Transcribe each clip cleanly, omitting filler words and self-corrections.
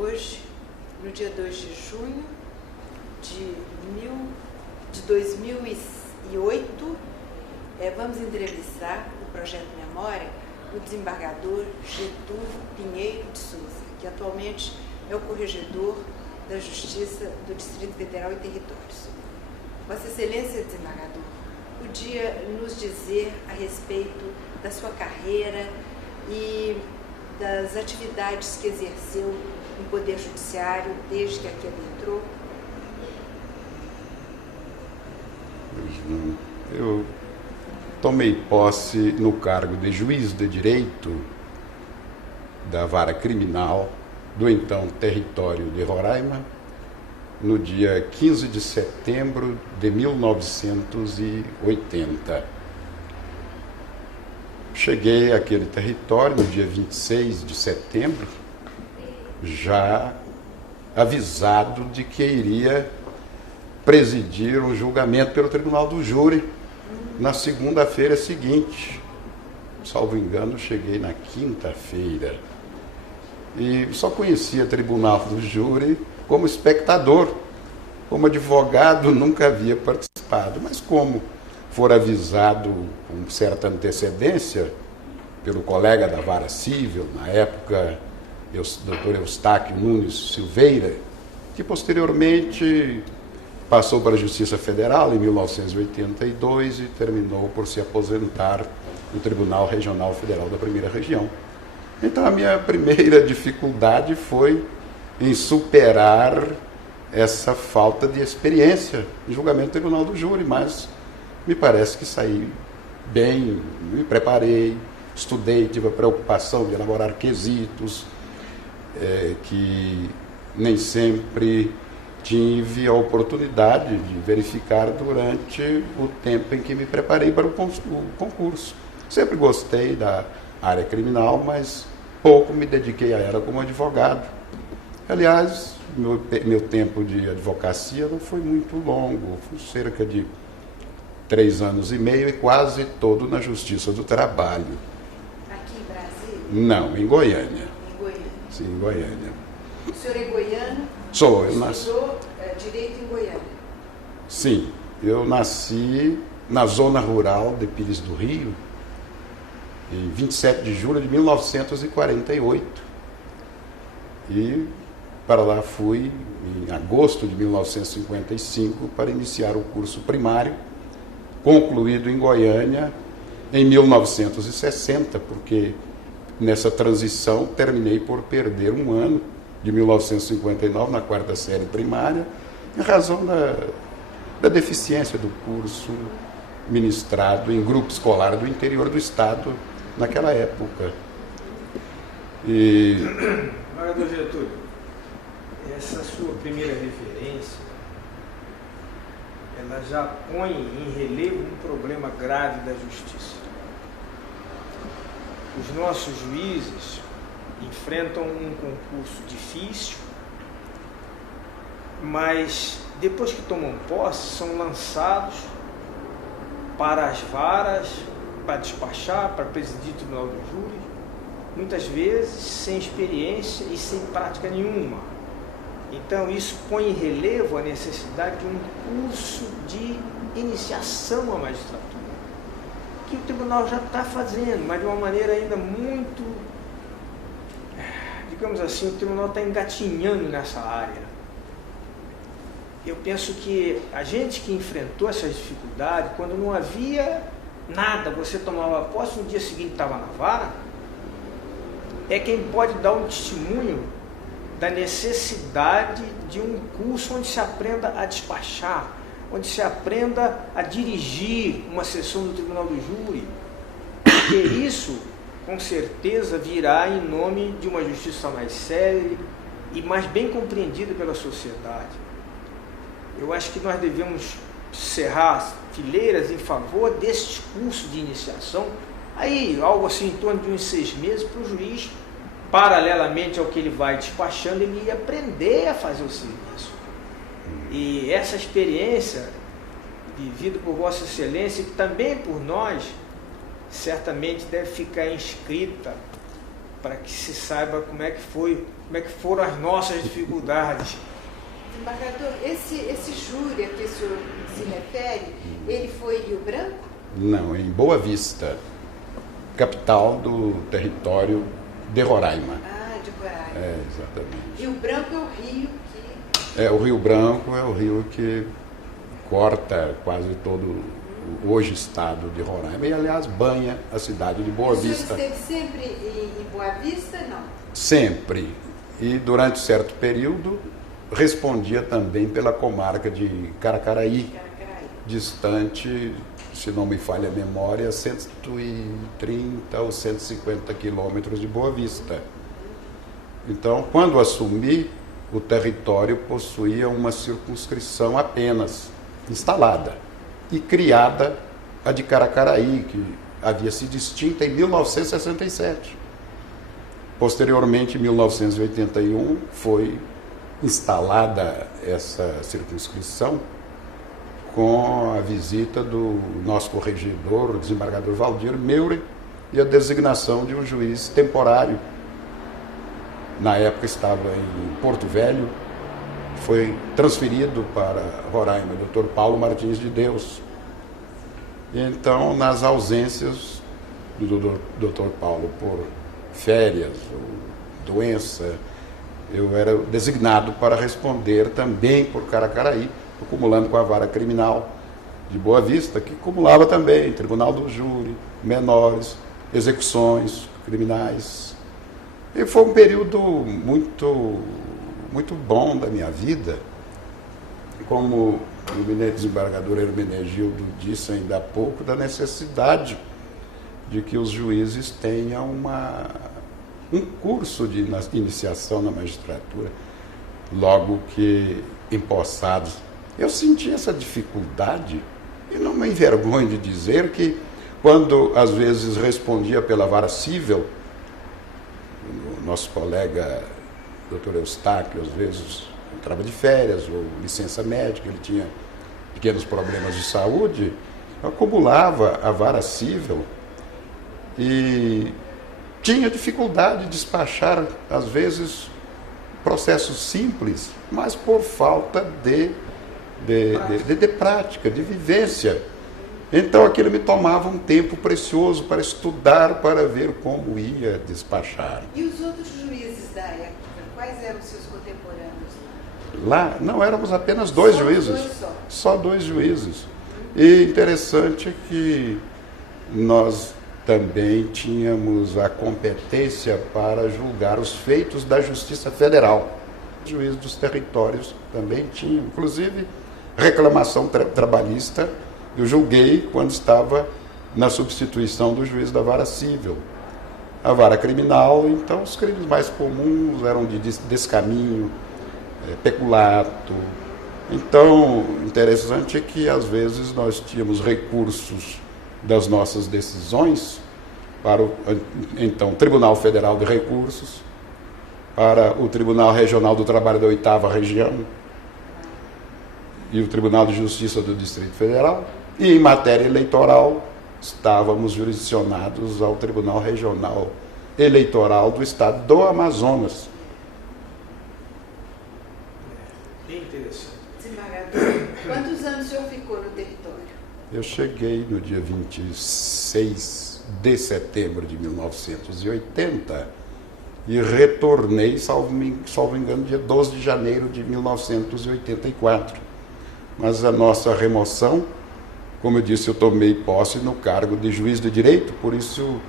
Hoje, no dia 2 de junho de 2008, vamos entrevistar o Projeto Memória o desembargador Getúlio Pinheiro de Souza, que atualmente é o corregedor da Justiça do Distrito Federal e Territórios. Vossa Excelência, desembargador, podia nos dizer a respeito da sua carreira e das atividades que exerceu no Poder Judiciário desde que aqui adentrou? Eu tomei posse no cargo de juiz de direito da Vara Criminal do então Território de Roraima no dia 15 de setembro de 1980. Cheguei àquele território no dia 26 de setembro, já avisado de que iria presidir um julgamento pelo Tribunal do Júri na segunda-feira seguinte. Salvo engano, cheguei na quinta-feira. E só conhecia Tribunal do Júri como espectador. Como advogado, nunca havia participado. Mas como for avisado com certa antecedência pelo colega da Vara Civil, na época, o Dr. Eustáquio Nunes Silveira, que posteriormente passou para a Justiça Federal em 1982 e terminou por se aposentar no Tribunal Regional Federal da Primeira Região. Então a minha primeira dificuldade foi em superar essa falta de experiência em julgamento do Tribunal do Júri, mas me parece que saí bem, me preparei, estudei, tive a preocupação de elaborar quesitos que nem sempre tive a oportunidade de verificar durante o tempo em que me preparei para o concurso. Sempre gostei da área criminal, mas pouco me dediquei a ela como advogado. Aliás, meu tempo de advocacia não foi muito longo, foi cerca de 3 anos e meio e quase todo na Justiça do Trabalho. Aqui em Brasília? Não, em Goiânia. Em Goiânia? Sim, em Goiânia. O senhor é goiano? Sou, eu nasci. Estudou Direito em Goiânia? Sim, eu nasci na zona rural de Pires do Rio, em 27 de julho de 1948. E para lá fui em agosto de 1955 para iniciar o curso primário, concluído em Goiânia em 1960, porque nessa transição terminei por perder um ano de 1959 na 4ª série primária, em razão da deficiência do curso ministrado em grupo escolar do interior do estado naquela época. Desembargador Getúlio, essa sua primeira referência, ela já põe em relevo um problema grave da justiça. Os nossos juízes enfrentam um concurso difícil, mas depois que tomam posse, são lançados para as varas, para despachar, para presidir o Tribunal do Júri, muitas vezes sem experiência e sem prática nenhuma. Então isso põe em relevo a necessidade de um curso de iniciação à magistratura, que o tribunal já está fazendo, mas de uma maneira ainda muito, digamos assim, o tribunal está engatinhando nessa área. Eu penso que a gente que enfrentou essa dificuldade, quando não havia nada, você tomava posse, no dia seguinte estava na vara, é quem pode dar um testemunho da necessidade de um curso onde se aprenda a despachar, onde se aprenda a dirigir uma sessão do Tribunal do Júri, porque isso, com certeza, virá em nome de uma justiça mais séria e mais bem compreendida pela sociedade. Eu acho que nós devemos cerrar fileiras em favor desse curso de iniciação, aí algo assim em torno de uns 6 meses, para o juiz, paralelamente ao que ele vai despachando, ele ia aprender a fazer o serviço. E essa experiência vivida por Vossa Excelência, e também por nós, certamente deve ficar inscrita para que se saiba como é que foram as nossas dificuldades. Desembargador, esse júri a que o senhor se refere, ele foi em Rio Branco? Não, em Boa Vista, capital do território de Roraima. Ah, de Roraima. Exatamente. Rio Branco é o rio que... O Rio Branco é o rio que corta quase todo hoje estado de Roraima e, aliás, banha a cidade de Boa Vista. O senhor esteve sempre em Boa Vista, não? Sempre. E, durante certo período, respondia também pela comarca de Caracaraí, distante, se não me falha a memória, 130 ou 150 quilômetros de Boa Vista. Então, quando assumi, o território possuía uma circunscrição apenas instalada e criada a de Caracaraí, que havia sido extinta em 1967. Posteriormente, em 1981, foi instalada essa circunscrição com a visita do nosso corregedor, o desembargador Valdir Meure, e a designação de um juiz temporário. Na época estava em Porto Velho, foi transferido para Roraima, o Dr. Paulo Martins de Deus. E então, nas ausências do Dr. Paulo por férias ou doença, eu era designado para responder também por Caracaraí, acumulando com a vara criminal de Boa Vista, que acumulava também tribunal do júri, menores, execuções criminais. E foi um período muito bom da minha vida. Como o eminente desembargador Hermenegildo disse ainda há pouco, da necessidade de que os juízes tenham um curso de iniciação na magistratura, logo que empossados. Eu senti essa dificuldade, e não me envergonho de dizer que, quando às vezes respondia pela vara cível, o nosso colega Dr. Eustáquio, às vezes, entrava de férias ou licença médica, ele tinha pequenos problemas de saúde, eu acumulava a vara cível e tinha dificuldade de despachar, às vezes, processos simples, mas por falta de prática, de vivência. Então aquilo me tomava um tempo precioso para estudar, para ver como ia despachar. E os outros juízes da época, quais eram os seus contemporâneos Lá, não, éramos apenas dois juízes. Só dois juízes. E interessante que nós também tínhamos a competência para julgar os feitos da Justiça Federal. Os juízes dos territórios também tinham, inclusive, reclamação trabalhista, eu julguei quando estava na substituição do juiz da vara civil. A vara criminal, então, os crimes mais comuns eram de descaminho, peculato. Então, interessante é que, às vezes, nós tínhamos recursos das nossas decisões para o, então, Tribunal Federal de Recursos, para o Tribunal Regional do Trabalho da 8ª Região e o Tribunal de Justiça do Distrito Federal. E, em matéria eleitoral, estávamos jurisdicionados ao Tribunal Regional Eleitoral do Estado do Amazonas. Bem interessante. Desembargador, quantos anos o senhor ficou no território? Eu cheguei no dia 26 de setembro de 1980 e retornei, salvo engano, dia 12 de janeiro de 1984. Mas a nossa remoção, como eu disse, eu tomei posse no cargo de juiz de direito, por isso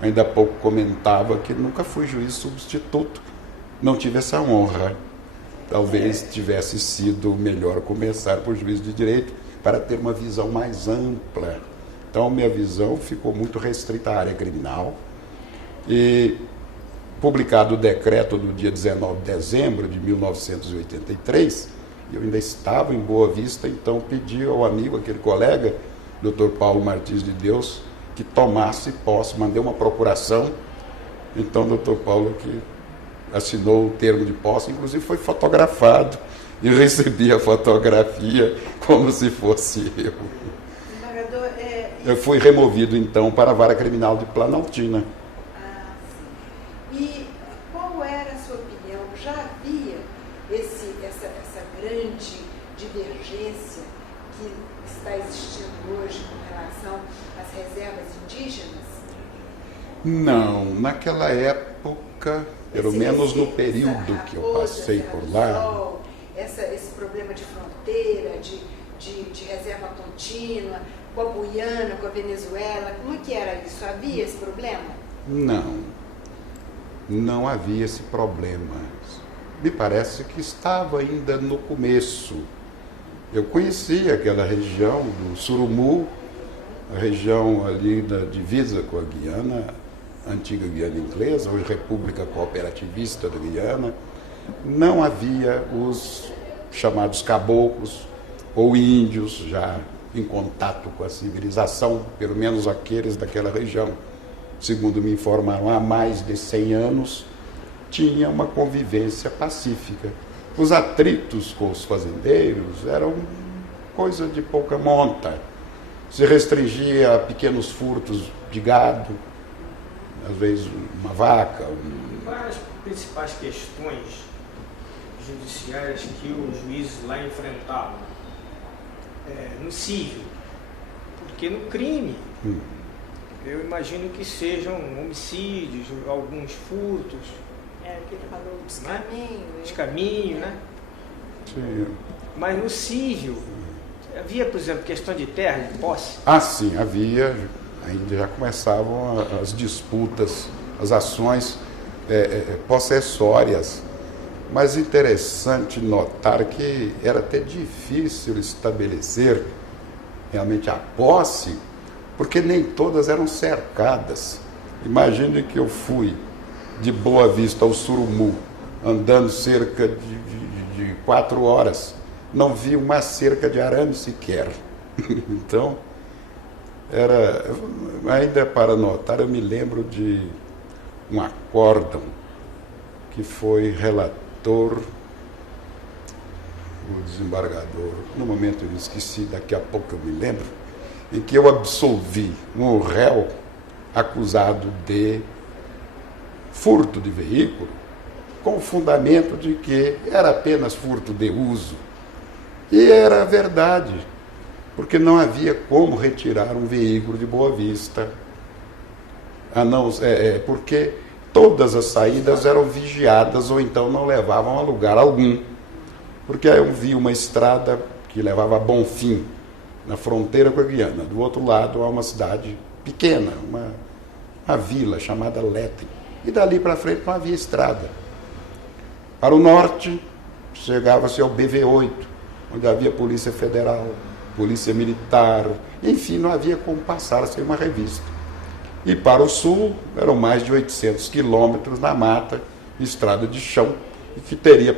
ainda há pouco comentava que nunca fui juiz substituto, não tive essa honra. Talvez tivesse sido melhor começar por juiz de direito para ter uma visão mais ampla. Então, minha visão ficou muito restrita à área criminal. E, publicado o decreto do dia 19 de dezembro de 1983, eu ainda estava em Boa Vista, então pedi ao amigo, aquele colega, Dr. Paulo Martins de Deus, que tomasse posse, mandei uma procuração. Então, o Dr. Paulo que assinou o termo de posse, inclusive foi fotografado, e recebi a fotografia como se fosse eu. Eu fui removido, então, para a vara criminal de Planaltina. Ah, sim. relação às reservas indígenas? Não, naquela época, pelo menos no período que eu passei por lá. Esse problema de fronteira, de reserva contínua, com a Guiana, com a Venezuela, como é que era isso? Havia esse problema? Não havia esse problema. Me parece que estava ainda no começo. Eu conhecia aquela região do Surumu, a região ali da divisa com a Guiana, a antiga Guiana Inglesa, hoje República Cooperativista da Guiana. Não havia os chamados caboclos ou índios já em contato com a civilização, pelo menos aqueles daquela região. Segundo me informaram, há mais de 100 anos, tinha uma convivência pacífica. Os atritos com os fazendeiros eram coisa de pouca monta. Se restringia a pequenos furtos de gado, às vezes uma vaca. Quais as principais questões judiciárias que os juízes lá enfrentavam? No civil, porque no crime, eu imagino que sejam homicídios, alguns furtos. Que ele falou, descaminho. Descaminho, né? Sim. Mas no civil, havia, por exemplo, questão de terra, de posse? Sim, havia. Ainda já começavam as disputas, as ações possessórias. Mas interessante notar que era até difícil estabelecer realmente a posse, porque nem todas eram cercadas. Imagine que eu fui de Boa Vista ao Surumu, andando cerca de 4 horas, não vi uma cerca de arame sequer. Então, ainda para notar, eu me lembro de um acórdão que foi relator, o desembargador, no momento eu me esqueci, daqui a pouco eu me lembro, em que eu absolvi um réu acusado de furto de veículo, com o fundamento de que era apenas furto de uso. E era verdade, porque não havia como retirar um veículo de Boa Vista, porque todas as saídas eram vigiadas ou então não levavam a lugar algum. Porque eu vi uma estrada que levava a Bonfim, na fronteira com a Guiana. Do outro lado há uma cidade pequena, uma vila chamada Letem. E dali para frente não havia estrada. Para o norte, chegava-se ao BV8, onde havia Polícia Federal, Polícia Militar, enfim, não havia como passar sem uma revista. E para o sul, eram mais de 800 quilômetros na mata, estrada de chão, e que teria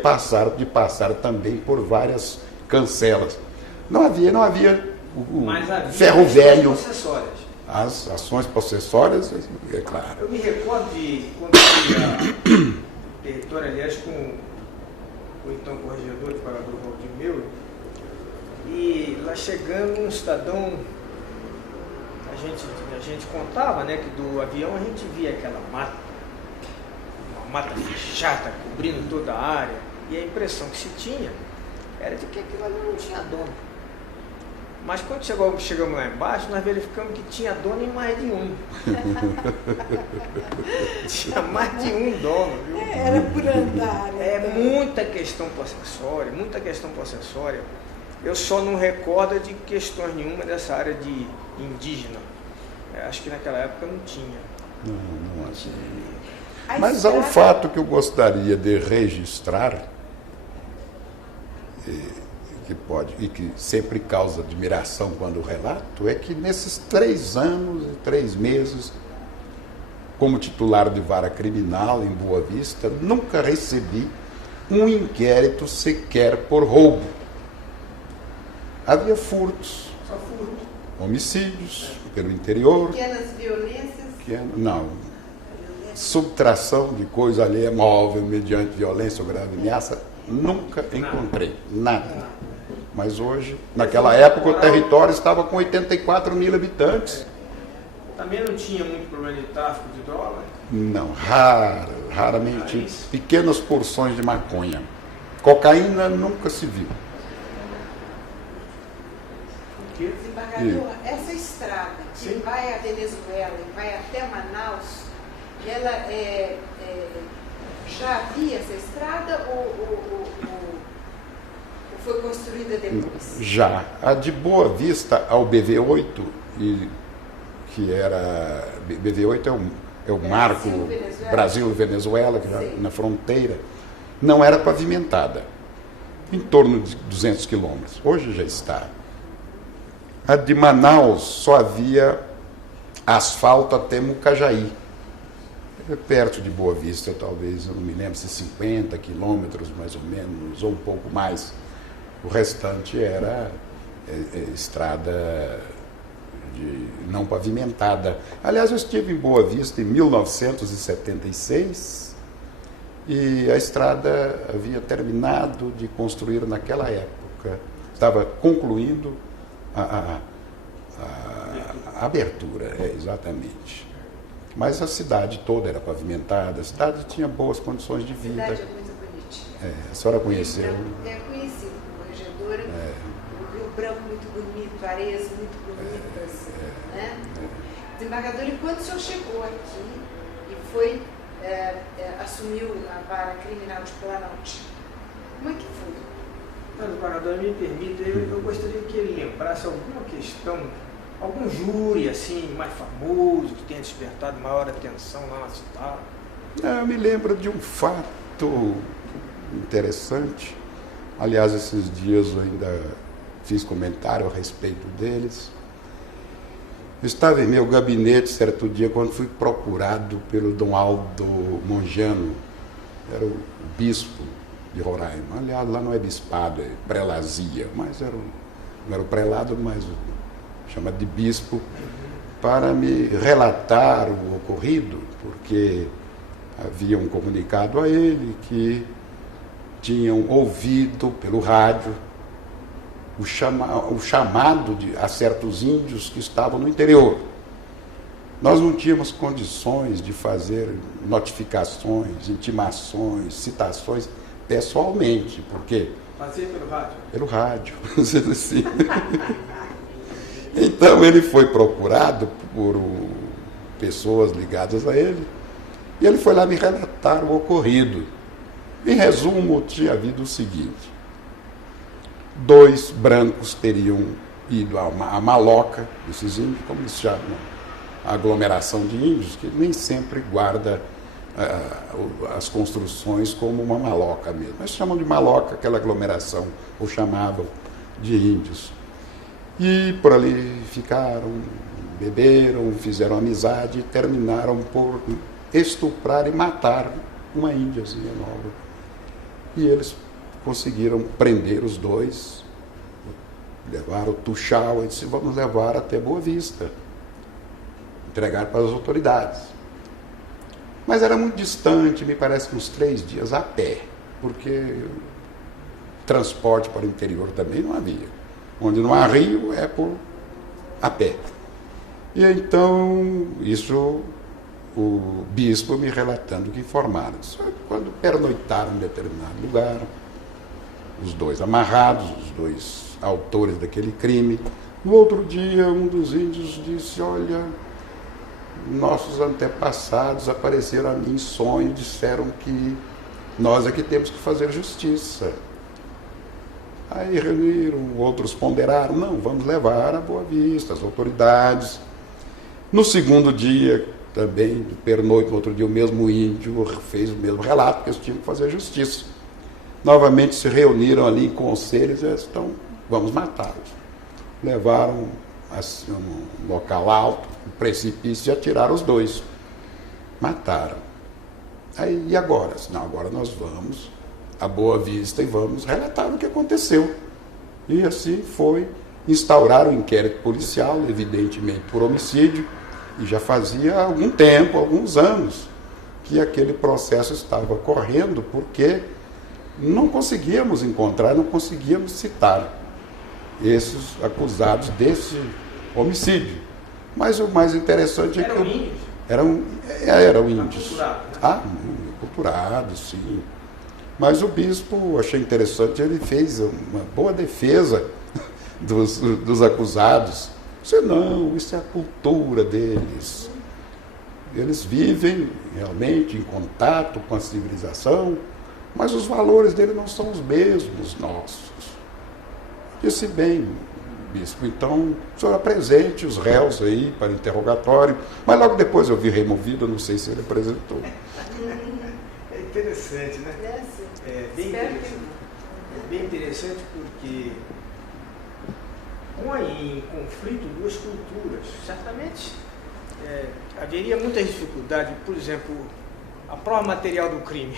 de passar também por várias cancelas. Não havia o ferro velho. As ações possessórias, é claro. Eu me recordo de quando eu fui a território, aliás, com o então corregedor, o pagador Valdir Meu, e lá chegando um cidadão, a gente contava, né, que do avião a gente via aquela mata, uma mata fechada, cobrindo toda a área, e a impressão que se tinha era de que aquilo ali não tinha dono. Mas quando chegamos lá embaixo, nós verificamos que tinha dono em mais de um. Tinha mais de um dono, viu? Era por andar. Muita questão possessória. Eu só não recordo de questões nenhuma dessa área de indígena. Acho que naquela época não tinha. Não tinha. Mas há um fato que eu gostaria de registrar, e que sempre causa admiração quando relato, é que nesses 3 anos e 3 meses, como titular de vara criminal em Boa Vista, nunca recebi um inquérito sequer por roubo. Havia furtos, homicídios pelo interior. Pequenas violências? Não. Subtração de coisa alheia móvel mediante violência ou grave ameaça, nunca encontrei. Nada. Mas hoje, naquela época, o território estava com 84 mil habitantes. Também não tinha muito problema de tráfico de droga? Não, raramente. Pequenas porções de maconha. Cocaína nunca se viu. Desembargador, essa estrada Venezuela e vai até Manaus, ela já havia essa estrada ou foi construída depois? Já. A de Boa Vista ao BV8, que era... BV8 é o marco Brasil-Venezuela, que na fronteira, não era pavimentada. Em torno de 200 quilômetros. Hoje já está. A de Manaus só havia asfalto até Mucajaí. Perto de Boa Vista, talvez, eu não me lembro se 50 quilômetros mais ou menos, ou um pouco mais. O restante era estrada não pavimentada. Aliás, eu estive em Boa Vista em 1976 e a estrada havia terminado de construir naquela época. Estava concluindo a abertura, exatamente. Mas a cidade toda era pavimentada, a cidade tinha boas condições de vida. A cidade é muito bonitinha. A senhora conheceu? É conhecido, Corregedora, o Rio Branco muito bonito, areias muito bonitas. Né? Desembargador, e quando o senhor chegou aqui e foi, assumiu a vara criminal de Planalto, como é que foi? Desembargador, me permita, eu gostaria que ele lembrasse alguma questão, algum júri assim, mais famoso, que tenha despertado maior atenção lá na cidade. Eu me lembro de um fato interessante. Aliás, esses dias eu ainda fiz comentário a respeito deles. Eu estava em meu gabinete certo dia quando fui procurado pelo Dom Aldo Monjano, era o bispo de Roraima. Aliás, lá não é bispado, é prelazia, mas não era o prelado, mas chama de bispo, para me relatar o ocorrido, porque haviam comunicado a ele que tinham ouvido pelo rádio o chamado a certos índios que estavam no interior. Nós não tínhamos condições de fazer notificações, intimações, citações pessoalmente, porque... Fazer pelo rádio? Pelo rádio, assim. Então ele foi procurado por pessoas ligadas a ele, e ele foi lá me relatar o ocorrido. Em resumo, tinha havido o seguinte: 2 brancos teriam ido a Maloca, esses índios, como eles chamam, a aglomeração de índios, que nem sempre guarda as construções como uma maloca mesmo. Mas chamam de maloca aquela aglomeração, ou chamavam de índios. E por ali ficaram, beberam, fizeram amizade e terminaram por estuprar e matar uma índiazinha nova. E eles conseguiram prender os 2, levaram o Tuxal e disse: vamos levar até Boa Vista, entregar para as autoridades. Mas era muito distante, me parece que uns 3 dias a pé, porque transporte para o interior também não havia. Onde não há rio é a pé. E então, isso o bispo me relatando que informaram. Só que quando pernoitaram em determinado lugar, os 2 amarrados, os 2 autores daquele crime, no outro dia um dos índios disse: olha, nossos antepassados apareceram a mim em sonho e disseram que nós é que temos que fazer justiça. Aí reuniram, outros ponderaram: não, vamos levar a Boa Vista, as autoridades. No segundo dia, também, de pernoite, no outro dia, o mesmo índio fez o mesmo relato, que eles tinham que fazer justiça. Novamente se reuniram ali em conselhos e eles, então, vamos matá-los. Levaram assim, um local alto, um precipício, e atiraram os 2. Mataram. Aí, e agora? Não, agora nós vamos a Boa Vista e vamos relatar o que aconteceu. E assim foi instaurar o inquérito policial, evidentemente por homicídio, e já fazia algum tempo, alguns anos, que aquele processo estava correndo, porque não conseguíamos encontrar, não conseguíamos citar esses acusados desse homicídio. Mas o mais interessante é que... Eram índios. Culturados, sim. Mas o bispo, achei interessante, ele fez uma boa defesa dos acusados, Você não, isso é a cultura deles. Eles vivem realmente em contato com a civilização, mas os valores dele não são os mesmos nossos. Disse bem, bispo, então o senhor apresente os réus aí para interrogatório, mas logo depois eu vi removido, eu não sei se ele apresentou. É interessante, né? É bem interessante. É bem interessante porque põe em conflito duas culturas. Certamente haveria muitas dificuldades, por exemplo, a prova material do crime.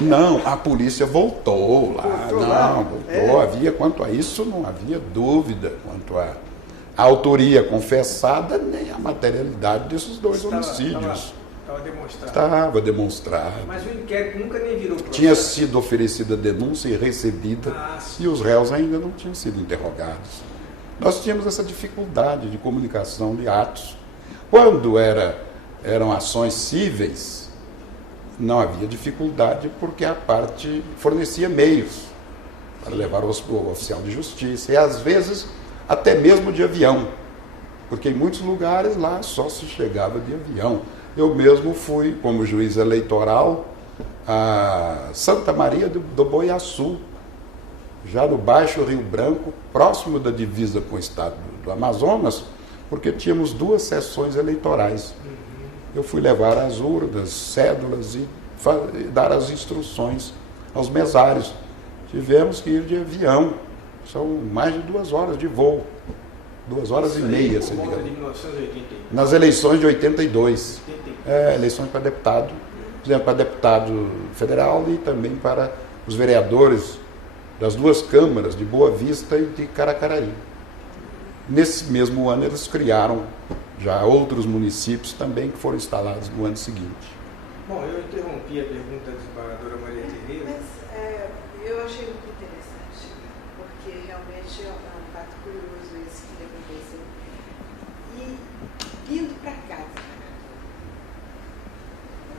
Não, a polícia voltou lá. Voltou. Havia, quanto a isso, não havia dúvida quanto à autoria confessada, nem a materialidade desses dois homicídios. Estava demonstrado. Mas o inquérito nunca nem virou processo. Tinha sido oferecida denúncia e recebida, e os réus ainda não tinham sido interrogados. Nós tínhamos essa dificuldade de comunicação de atos. Quando eram ações cíveis, não havia dificuldade porque a parte fornecia meios para levar o oficial de justiça, e às vezes até mesmo de avião, porque em muitos lugares lá só se chegava de avião. Eu mesmo fui, como juiz eleitoral, a Santa Maria do Boiaçu, já no Baixo Rio Branco, próximo da divisa com o estado do Amazonas, porque tínhamos 2 sessões eleitorais. Eu fui levar as urnas, cédulas e dar as instruções aos mesários. Tivemos que ir de avião, são mais de 2 horas de voo, 2 horas e meia, se me engano. Nas eleições de 82. Eleições para deputado, por exemplo, para deputado federal e também para os vereadores das 2 câmaras, de Boa Vista e de Caracaraí. Nesse mesmo ano eles criaram já outros municípios também que foram instalados no ano seguinte. Bom, eu interrompi a pergunta da desembargadora Maria Tereza. Mas eu achei muito interessante, porque realmente é um fato curioso esse que aconteceu. E indo para casa,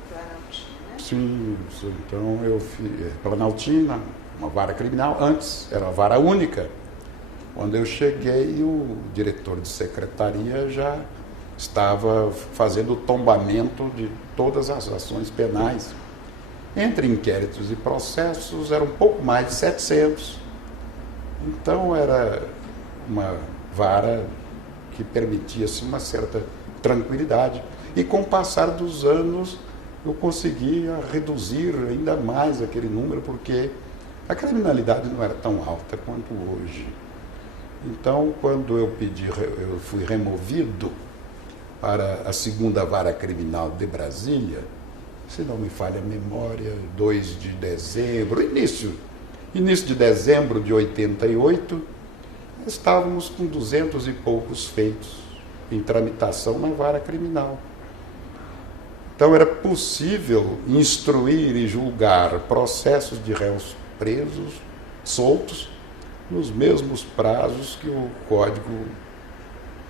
Planaltina, né? Sim, então eu fui Planaltina, uma vara criminal, antes era uma vara única. Quando eu cheguei, o diretor de secretaria já estava fazendo o tombamento de todas as ações penais. Entre inquéritos e processos, eram um pouco mais de 700. Então, era uma vara que permitia-se uma certa tranquilidade. E com o passar dos anos, eu conseguia reduzir ainda mais aquele número, porque a criminalidade não era tão alta quanto hoje. Então, quando eu fui removido para a 2ª Vara Criminal de Brasília, se não me falha a memória, 2 de dezembro, início de dezembro de 88, estávamos com 200 e poucos feitos em tramitação na Vara Criminal. Então, era possível instruir e julgar processos de réus presos, soltos, nos mesmos prazos que o Código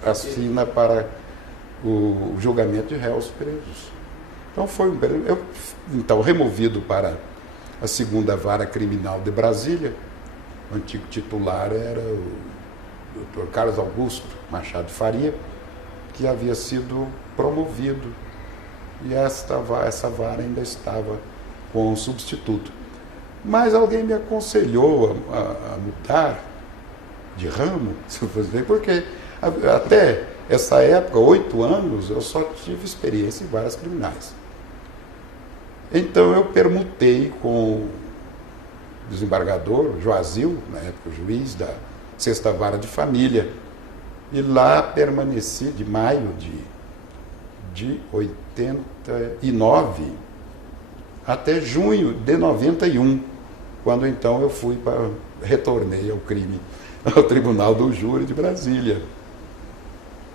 assina para o julgamento de réus presos. Então, eu removido para a 2ª Vara Criminal de Brasília. O antigo titular era o Dr. Carlos Augusto Machado Faria, que havia sido promovido. E essa vara ainda estava com um substituto. Mas alguém me aconselhou a mudar de ramo, porque até essa época, 8 anos, eu só tive experiência em varas criminais. Então eu permutei com o desembargador Joazil, na época juiz da 6ª Vara de Família, e lá permaneci de maio de 89 até junho de 91, quando então eu retornei ao crime, ao Tribunal do Júri de Brasília.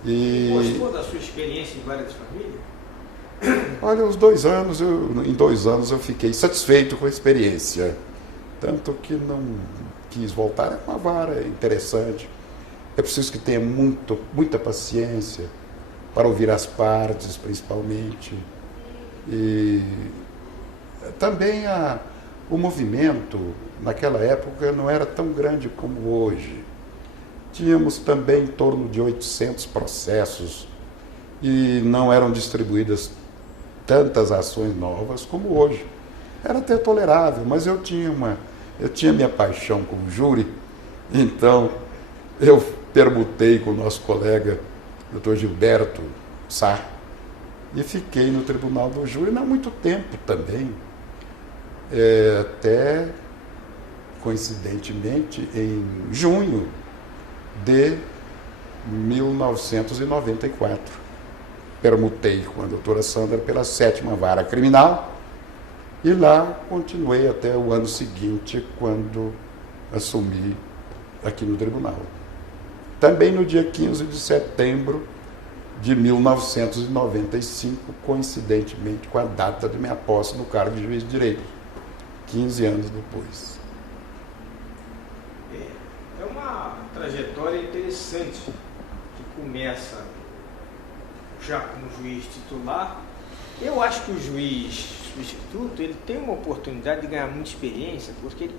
Gostou da sua experiência em vara de família? Olha, em 2 anos eu fiquei satisfeito com a experiência, tanto que não quis voltar. É uma vara interessante, é preciso que tenha muita paciência para ouvir as partes, principalmente, e também o movimento naquela época não era tão grande como hoje. tínhamos também em torno de 800 processos e não eram distribuídas tantas ações novas como hoje. Era até tolerável, mas eu tinha minha paixão como júri, então eu permutei com o nosso colega, Dr. Gilberto Sá, e fiquei no Tribunal do Júri não há muito tempo também, até coincidentemente em junho de 1994. Permutei com a doutora Sandra pela 7ª Vara Criminal e lá continuei até o ano seguinte, quando assumi aqui no tribunal. Também no dia 15 de setembro de 1995, coincidentemente com a data de minha posse no cargo de juiz de direito, 15 anos depois. É uma trajetória interessante que começa já como juiz titular. Eu acho que o juiz substituto ele tem uma oportunidade de ganhar muita experiência, porque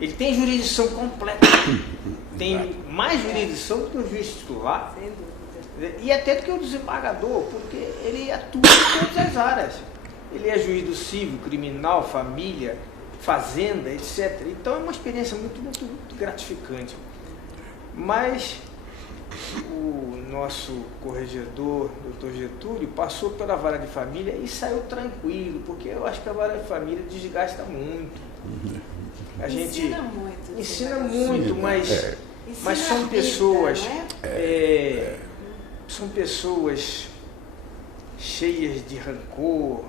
ele tem jurisdição completa, tem mais jurisdição do que o juiz titular, Sem dúvida. e até do que o desembargador, porque ele atua em todas as áreas. Ele é juiz do civil, criminal, família, fazenda, etc. Então é uma experiência muito, muito, muito gratificante. Mas o nosso corregedor, doutor Getúlio, passou pela vara de família e saiu tranquilo, porque eu acho que a vara de família desgasta muito. A gente Ensina muito. ensina muito, mas Ensina são a vida, pessoas, não é? são pessoas cheias de rancor,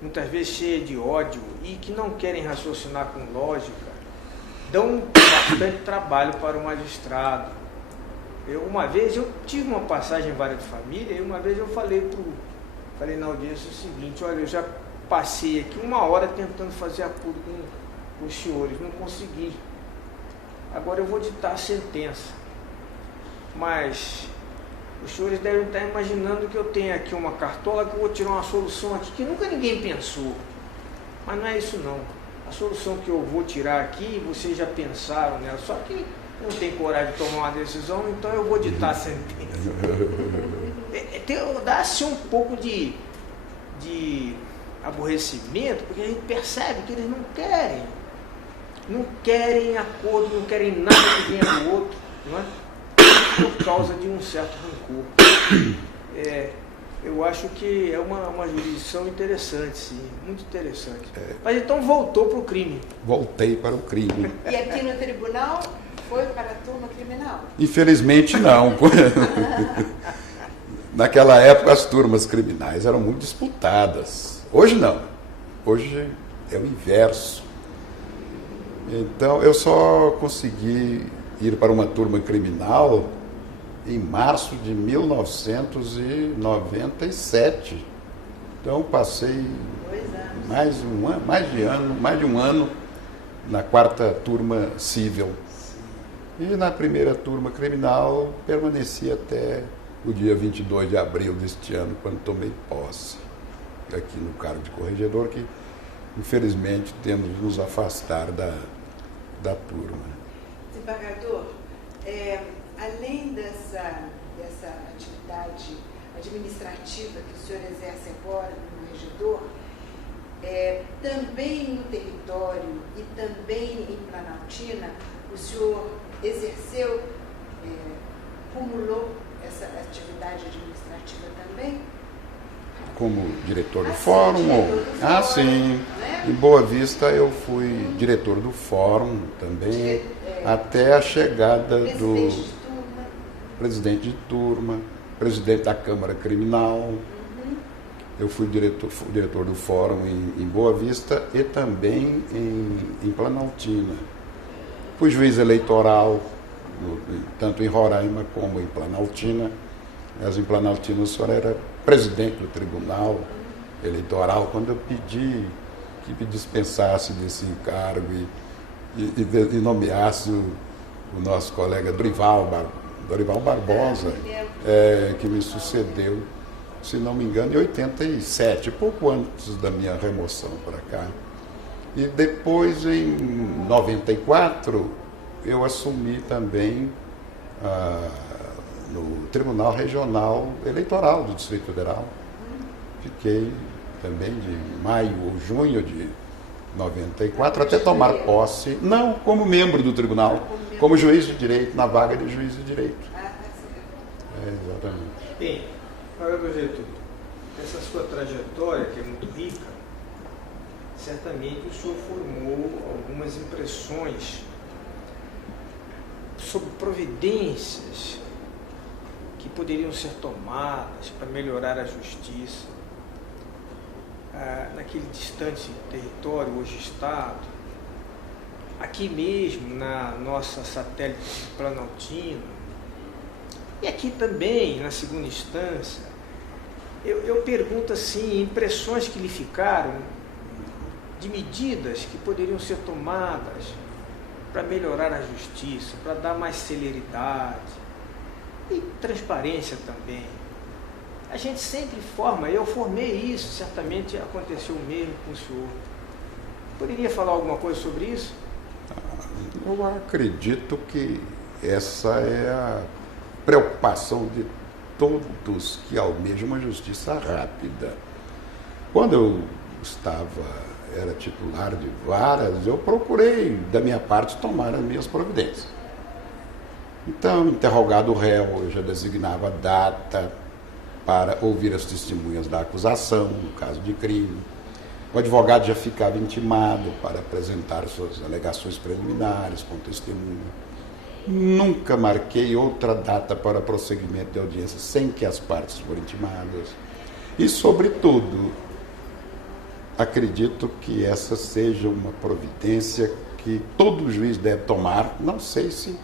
muitas vezes cheias de ódio e que não querem raciocinar com lógica, dão bastante trabalho para o magistrado. Uma vez eu tive uma passagem em vara de família e uma vez eu falei na audiência o seguinte: olha, eu já passei aqui 1 hora tentando fazer apuro com os senhores, não consegui. Agora eu vou ditar a sentença. Mas os senhores devem estar imaginando que eu tenho aqui uma cartola que eu vou tirar uma solução aqui que nunca ninguém pensou. Mas não é isso não. A solução que eu vou tirar aqui, vocês já pensaram nela, só que não tem coragem de tomar uma decisão, então eu vou ditar a sentença. Dá-se um pouco de aborrecimento, porque a gente percebe que eles não querem acordo, não querem nada que venha do outro, não é? Por causa de um certo rancor. Eu acho que é uma jurisdição interessante, sim, muito interessante. Mas então voltou para o crime. Voltei para o crime. E aqui no tribunal foi para a turma criminal? Infelizmente não. Naquela época as turmas criminais eram muito disputadas. Hoje não. Hoje é o inverso. Então eu só consegui ir para uma turma criminal em março de 1997. Então passei 2 anos. mais de um ano na 4ª turma civil. E na primeira turma criminal permaneci até o dia 22 de abril deste ano, quando tomei posse aqui no cargo de corregedor, que infelizmente temos de nos afastar da turma. Desembargador, além dessa atividade administrativa que o senhor exerce agora como regedor, também no território e também em Planaltina, o senhor exerceu, cumulou essa atividade administrativa também? Como diretor do Sim, fórum? diretor do fórum, Sim. né? Em Boa Vista eu fui diretor do fórum também, até a chegada do presidente de turma, presidente da Câmara Criminal. Eu fui diretor do fórum em Boa Vista e também em Planaltina. Fui juiz eleitoral, tanto em Roraima como em Planaltina. Mas em Planaltina o senhor era presidente do Tribunal Eleitoral, quando eu pedi que me dispensasse desse encargo e nomeasse o nosso colega Dorival Barbosa, que me sucedeu, se não me engano, em 87, pouco antes da minha remoção para cá. E depois, em 94, eu assumi também no Tribunal Regional Eleitoral do Distrito Federal. Fiquei também de maio ou junho de 94 até tomar posse, não como membro do tribunal, como juiz de direito, na vaga de juiz de direito. Exatamente. Bem, Honorável Getúlio, essa sua trajetória, que é muito rica, certamente o senhor formou algumas impressões sobre providências que poderiam ser tomadas para melhorar a justiça naquele distante território, hoje Estado, aqui mesmo na nossa satélite Planaltina, e aqui também, na segunda instância. Eu pergunto assim, impressões que lhe ficaram de medidas que poderiam ser tomadas para melhorar a justiça, para dar mais celeridade e transparência também. A gente sempre forma, eu formei isso, certamente aconteceu o mesmo com o senhor. Poderia falar alguma coisa sobre isso? Eu acredito que essa é a preocupação de todos que almejam uma justiça rápida. Quando eu era titular de varas, eu procurei, da minha parte, tomar as minhas providências. Então, interrogado o réu, eu já designava a data para ouvir as testemunhas da acusação, no caso de crime. O advogado já ficava intimado para apresentar suas alegações preliminares com testemunha. Nunca marquei outra data para prosseguimento de audiência sem que as partes foram intimadas. E, sobretudo, acredito que essa seja uma providência que todo juiz deve tomar. Não sei se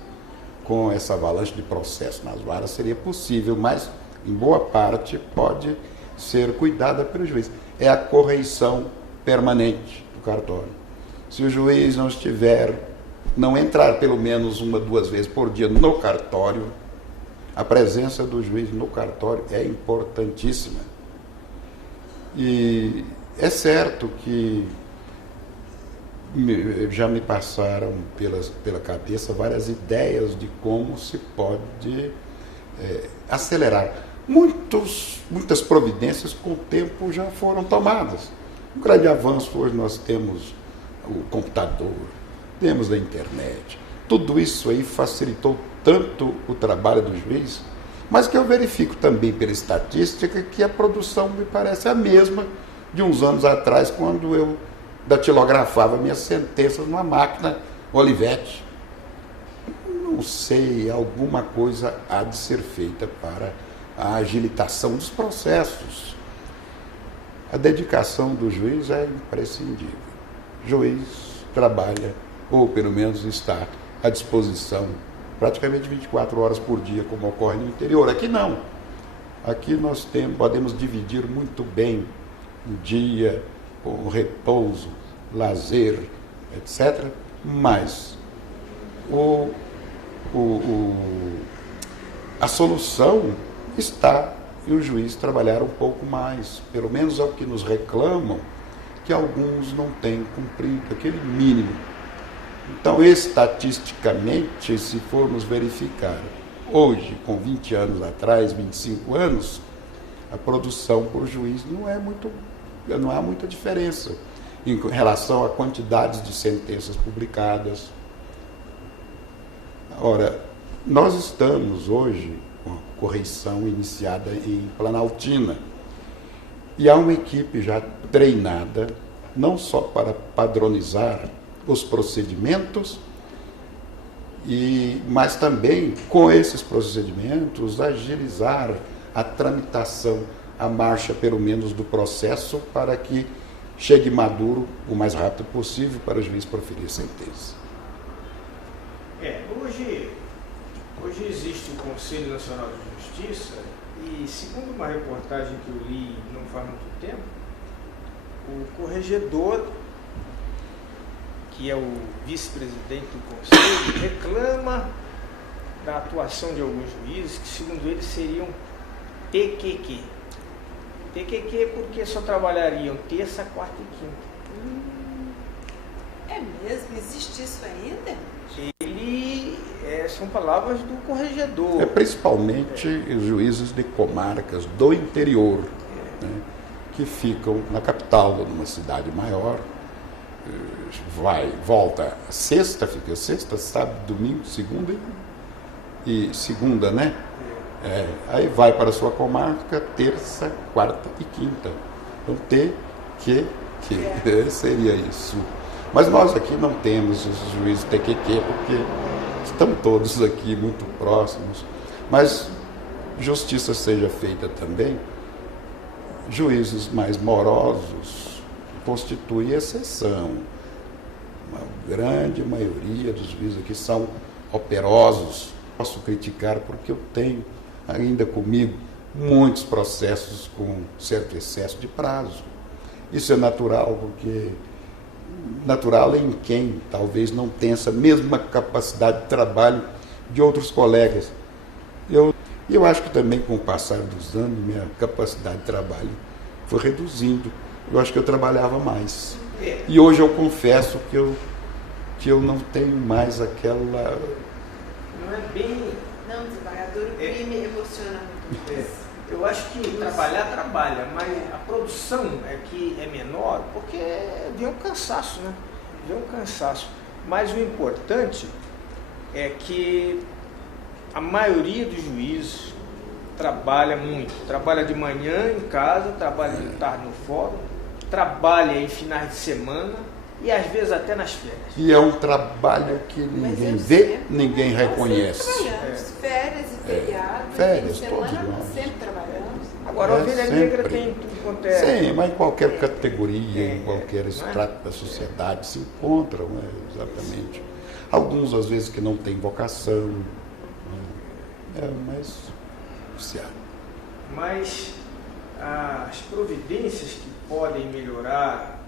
com essa avalanche de processo nas varas seria possível, mas em boa parte pode ser cuidada pelo juiz. É a correição permanente do cartório. Se o juiz não entrar pelo menos 1 ou 2 vezes por dia no cartório, a presença do juiz no cartório é importantíssima. E é certo que já me passaram pela cabeça várias ideias de como se pode acelerar. Muitas providências com o tempo já foram tomadas. Um grande avanço, hoje nós temos o computador, temos a internet. Tudo isso aí facilitou tanto o trabalho do juiz, mas que eu verifico também pela estatística que a produção me parece a mesma de uns anos atrás, quando eu datilografava minhas sentenças numa máquina Olivetti. Não sei, alguma coisa há de ser feita para a agilitação dos processos. A dedicação do juiz é imprescindível. O juiz trabalha, ou pelo menos está à disposição, praticamente 24 horas por dia, como ocorre no interior. Aqui não. Aqui nós podemos dividir muito bem o dia, o repouso, lazer, etc. Mas a solução está em o juiz trabalhar um pouco mais. Pelo menos é o que nos reclamam, que alguns não têm cumprido aquele mínimo. Então, estatisticamente, se formos verificar, hoje, com 20 anos atrás, 25 anos, a produção por juiz não há muita diferença em relação a quantidades de sentenças publicadas. Ora, nós estamos hoje com a correição iniciada em Planaltina e há uma equipe já treinada, não só para padronizar os procedimentos, mas também, com esses procedimentos, agilizar a tramitação, a marcha, pelo menos, do processo, para que chegue maduro o mais rápido possível para o juiz proferir a sentença. Hoje existe o Conselho Nacional de Justiça e, segundo uma reportagem que eu li não faz muito tempo, o corregedor, que é o vice-presidente do Conselho, reclama da atuação de alguns juízes que, segundo ele, seriam PQQ. PQQ porque só trabalhariam terça, quarta e quinta. É mesmo? Existe isso ainda? São palavras do corregedor. Principalmente os juízes de comarcas do interior, né, que ficam na capital, numa cidade maior, volta sexta, fica sexta, sábado, domingo, segunda e segunda, né? Aí vai para a sua comarca, terça, quarta e quinta. Então, seria isso. Mas nós aqui não temos os juízes TQQ, porque estão todos aqui muito próximos. Mas justiça seja feita também, juízes mais morosos constituem exceção. Uma grande maioria dos juízes aqui são operosos. Posso criticar porque eu tenho ainda comigo muitos processos com certo excesso de prazo. Isso é natural, porque natural em quem talvez não tenha essa mesma capacidade de trabalho de outros colegas. Eu acho que também com o passar dos anos minha capacidade de trabalho foi reduzindo. Eu acho que eu trabalhava mais. E hoje eu confesso que eu não tenho mais aquela... Não é bem... Não, desembargador, o crime emociona muito mais. Eu acho que trabalha, mas a produção é que é menor, porque vem um cansaço, né? Vem um cansaço. Mas o importante é que a maioria dos juízes trabalha muito. Trabalha de manhã em casa, trabalha de tarde no fórum, trabalha em finais de semana e às vezes até nas férias. E é um trabalho que ninguém vê, ninguém reconhece. Férias e feriados, férias, todos nós. Sempre trabalhamos. Agora, a ovelha negra tem tudo quanto é... Sim, mas em qualquer categoria, em qualquer estrato da sociedade se encontram, exatamente. Alguns, às vezes, que não têm vocação, mas as providências que podem melhorar,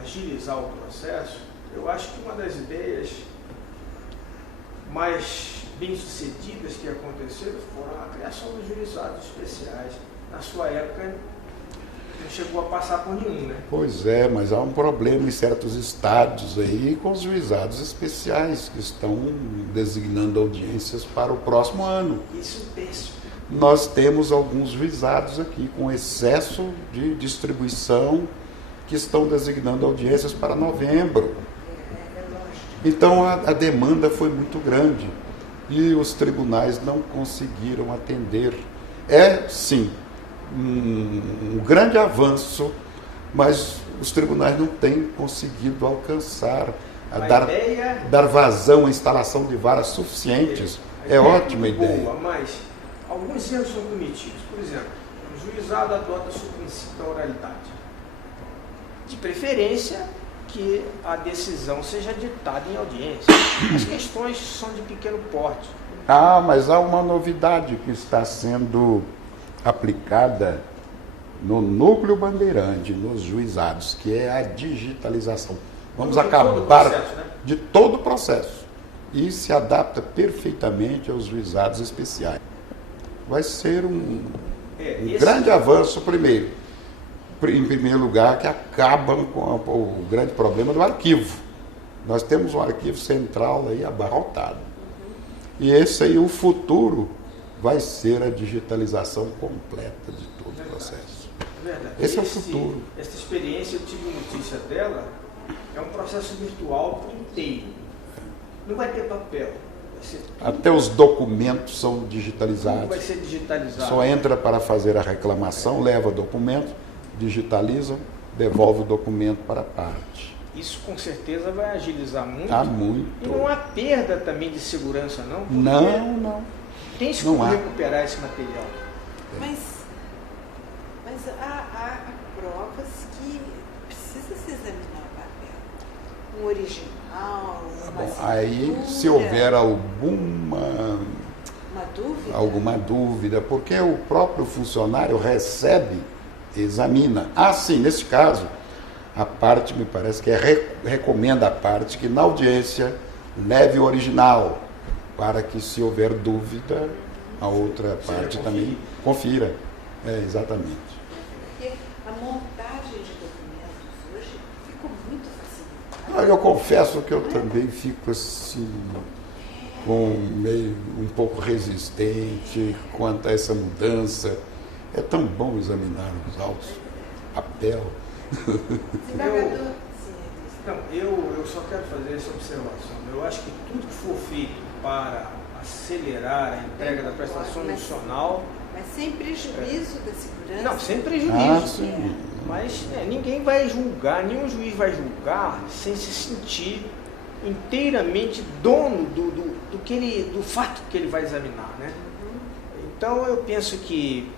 agilizar o processo, eu acho que uma das ideias mais bem-sucedidas que aconteceram foram a criação dos juizados especiais. Na sua época, não chegou a passar por nenhum, né? Pois é, mas há um problema em certos estados aí com os juizados especiais que estão designando audiências para o próximo ano. Isso é péssimo. Nós temos alguns juizados aqui com excesso de distribuição que estão designando audiências para novembro. Então a demanda foi muito grande e os tribunais não conseguiram atender. Sim, um grande avanço, mas os tribunais não têm conseguido alcançar, dar vazão à instalação de varas suficientes. É ótima ideia. Boa, mas alguns erros são cometidos. Por exemplo, o juizado adota-se o princípio da oralidade. De preferência, que a decisão seja ditada em audiência. As questões são de pequeno porte. Mas há uma novidade que está sendo aplicada no núcleo bandeirante, nos juizados, que é a digitalização. Vamos acabar de todo o processo. E se adapta perfeitamente aos juizados especiais. Vai ser um grande avanço, em primeiro lugar, que acabam com o grande problema do arquivo. Nós temos um arquivo central aí abarrotado. E esse aí, o futuro, vai ser a digitalização completa de todo o processo. Esse é o futuro. Essa experiência, eu tive notícia dela, é um processo virtual inteiro. Não vai ter papel. Até os documentos são digitalizados. Tudo vai ser digitalizado. Só entra para fazer a reclamação, leva o documento, digitaliza, devolve o documento para a parte. Isso com certeza vai agilizar muito. Muito. E não há perda também de segurança, não? Não. Tem-se como recuperar esse material. Mas há provas que precisa se examinar o papel. Um original, aí, se houver alguma dúvida, porque o próprio funcionário recebe, examina. Sim, nesse caso, a parte, me parece que recomenda a parte que na audiência leve o original, para que, se houver dúvida, a outra parte também confira. Exatamente. Porque a montagem de documentos hoje ficou muito facilitada. Eu confesso que eu também fico assim, meio um pouco resistente quanto a essa mudança. É tão bom examinar os autos, papel. Eu só quero fazer essa observação. Eu acho que tudo que for feito para acelerar a entrega da prestação nacional... Mas sem prejuízo da segurança. Não, sem prejuízo. Sim. Mas ninguém vai julgar, nenhum juiz vai julgar sem se sentir inteiramente dono do fato que ele vai examinar, né? Então eu penso que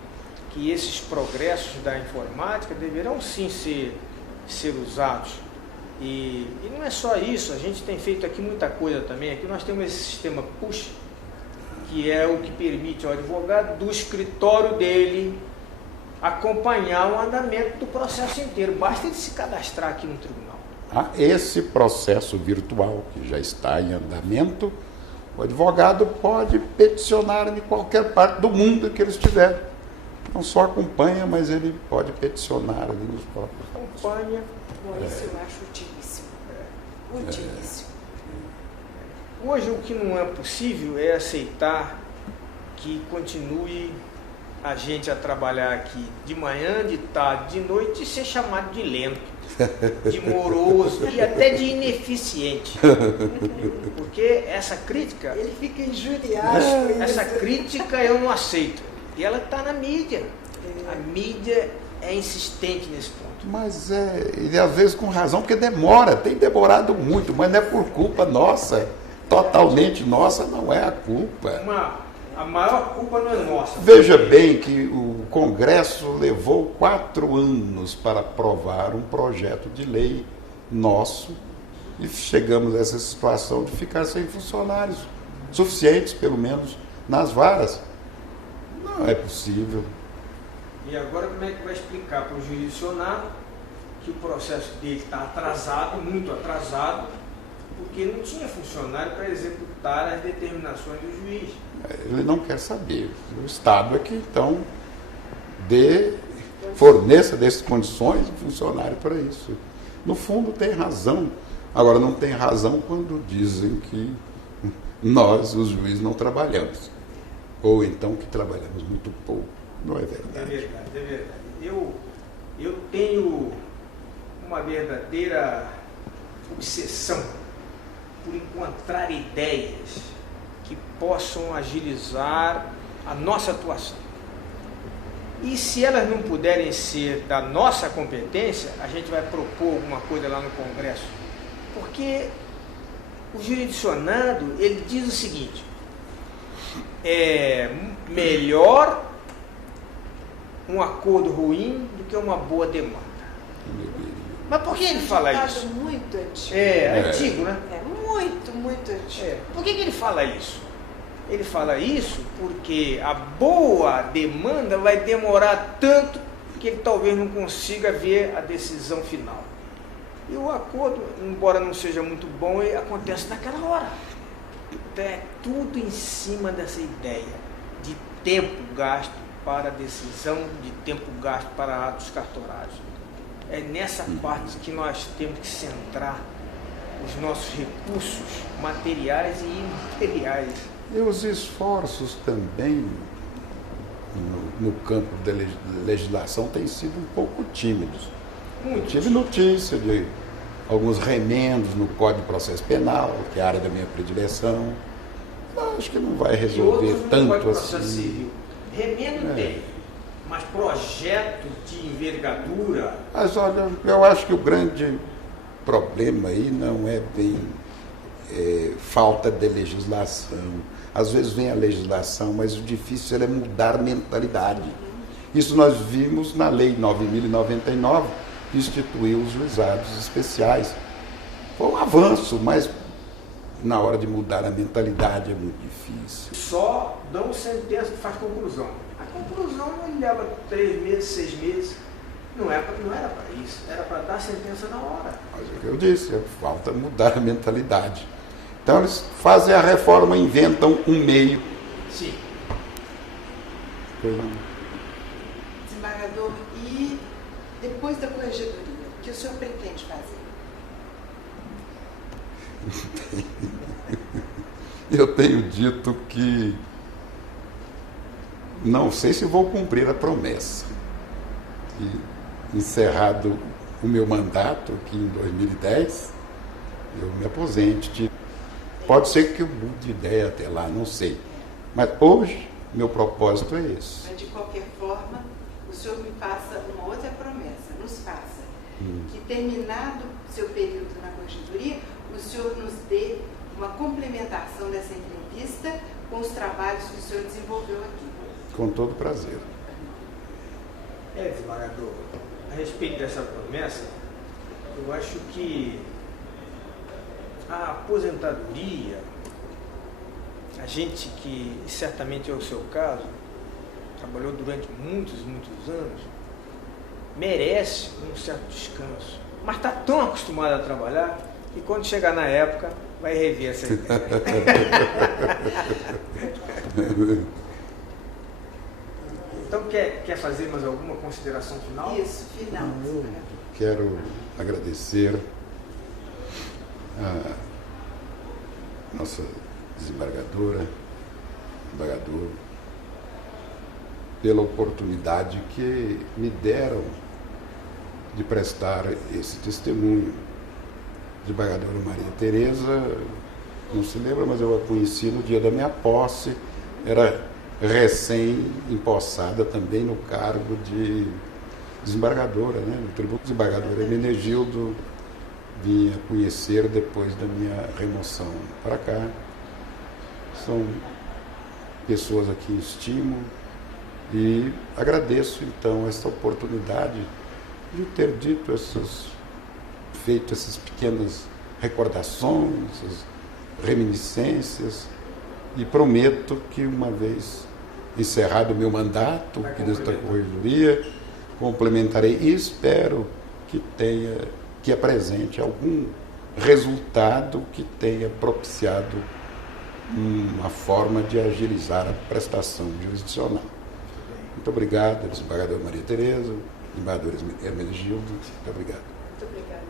esses progressos da informática deverão sim ser usados. E não é só isso, a gente tem feito aqui muita coisa também. Aqui nós temos esse sistema PUSH, que é o que permite ao advogado do escritório dele acompanhar o andamento do processo inteiro. Basta ele se cadastrar aqui no tribunal. Esse processo virtual que já está em andamento, o advogado pode peticionar em qualquer parte do mundo que ele estiver. Não só acompanha, mas ele pode peticionar ali nos próprios. Acompanha. Bom, isso eu acho utilíssimo. Utilíssimo. Hoje o que não é possível é aceitar que continue a gente a trabalhar aqui de manhã, de tarde, de noite e ser chamado de lento, de moroso e até de ineficiente. Porque essa crítica... Ele fica injuriado. Essa crítica eu não aceito. E ela está na mídia. A mídia é insistente nesse ponto. Mas ele às vezes com razão, porque tem demorado muito, mas não é por culpa nossa. Totalmente nossa não é a culpa. A maior culpa não é nossa. Veja bem que o Congresso levou 4 anos para aprovar um projeto de lei nosso e chegamos a essa situação de ficar sem funcionários suficientes, pelo menos, nas varas. Não é possível. E agora como é que vai explicar para o jurisdicionado que o processo dele está atrasado, muito atrasado, porque não tinha funcionário para executar as determinações do juiz? Ele não quer saber. O Estado é que, então, forneça dessas condições de funcionário para isso. No fundo, tem razão. Agora, não tem razão quando dizem que nós, os juízes, não trabalhamos. Ou então que trabalhamos muito pouco. Não é verdade. É verdade, é verdade. Eu tenho uma verdadeira obsessão por encontrar ideias que possam agilizar a nossa atuação. E se elas não puderem ser da nossa competência, a gente vai propor alguma coisa lá no Congresso. Porque o jurisdicionado, ele diz o seguinte: é melhor um acordo ruim do que uma boa demanda. Mas por que ele fala isso? Muito antigo. Antigo, né? É muito, muito antigo. Por que ele fala isso? Ele fala isso porque a boa demanda vai demorar tanto que ele talvez não consiga ver a decisão final. E o acordo, embora não seja muito bom, ele acontece naquela hora. Então é tudo em cima dessa ideia de tempo gasto para decisão, de tempo gasto para atos cartorários. É nessa parte que nós temos que centrar os nossos recursos materiais e imateriais. E os esforços também no campo da legislação têm sido um pouco tímidos. Tive notícia de alguns remendos no Código de Processo Penal, que é a área da minha predileção. Eu acho que não vai resolver tanto assim. Remendo tem, mas projeto de envergadura... Mas olha, eu acho que o grande problema aí não é bem falta de legislação. Às vezes vem a legislação, mas o difícil é mudar a mentalidade. Isso nós vimos na Lei 9.099, que instituiu os juizados especiais. Foi um avanço, mas na hora de mudar a mentalidade é muito difícil. Só dão sentença que faz conclusão. A conclusão leva 3 meses, 6 meses. Não era para isso, era para dar sentença na hora. Mas é o que eu disse, falta mudar a mentalidade. Então eles fazem a reforma, inventam um meio. Sim. Desembargador, e depois da corregedoria, o que o senhor pretende fazer? Eu tenho dito que não sei se vou cumprir a promessa. E, encerrado o meu mandato aqui em 2010, eu me aposente. Pode ser que eu mude de ideia até lá, não sei. Mas hoje, meu propósito é esse. Mas, de qualquer forma, o senhor me faça uma outra promessa, nos faça, que terminado seu período na corregedoria, o senhor nos dê uma complementação dessa entrevista com os trabalhos que o senhor desenvolveu aqui. Com todo prazer. Desembargador, a respeito dessa promessa, eu acho que a aposentadoria, a gente que certamente é o seu caso, trabalhou durante muitos anos, merece um certo descanso. Mas está tão acostumado a trabalhar que quando chegar na época vai rever essa ideia. Então, quer fazer mais alguma consideração final? Isso, final. Quero agradecer a nossa desembargadora, desembargador, pela oportunidade que me deram de prestar esse testemunho. Desembargadora Maria Tereza, não se lembra, mas eu a conheci no dia da minha posse, era recém-empossada também no cargo de desembargadora, né? No Tributo Desembargadora Hermenegildo, vim a conhecer depois da minha remoção para cá. São pessoas a quem estimo e agradeço então essa oportunidade de ter dito feito essas pequenas recordações, essas reminiscências, e prometo que uma vez encerrado o meu mandato aqui desta corregedoria, complementarei e espero que apresente algum resultado que tenha propiciado uma forma de agilizar a prestação jurisdicional. Muito obrigado, desembargador Maria Tereza, desembargador Hermenegildo, muito obrigado. Muito obrigada.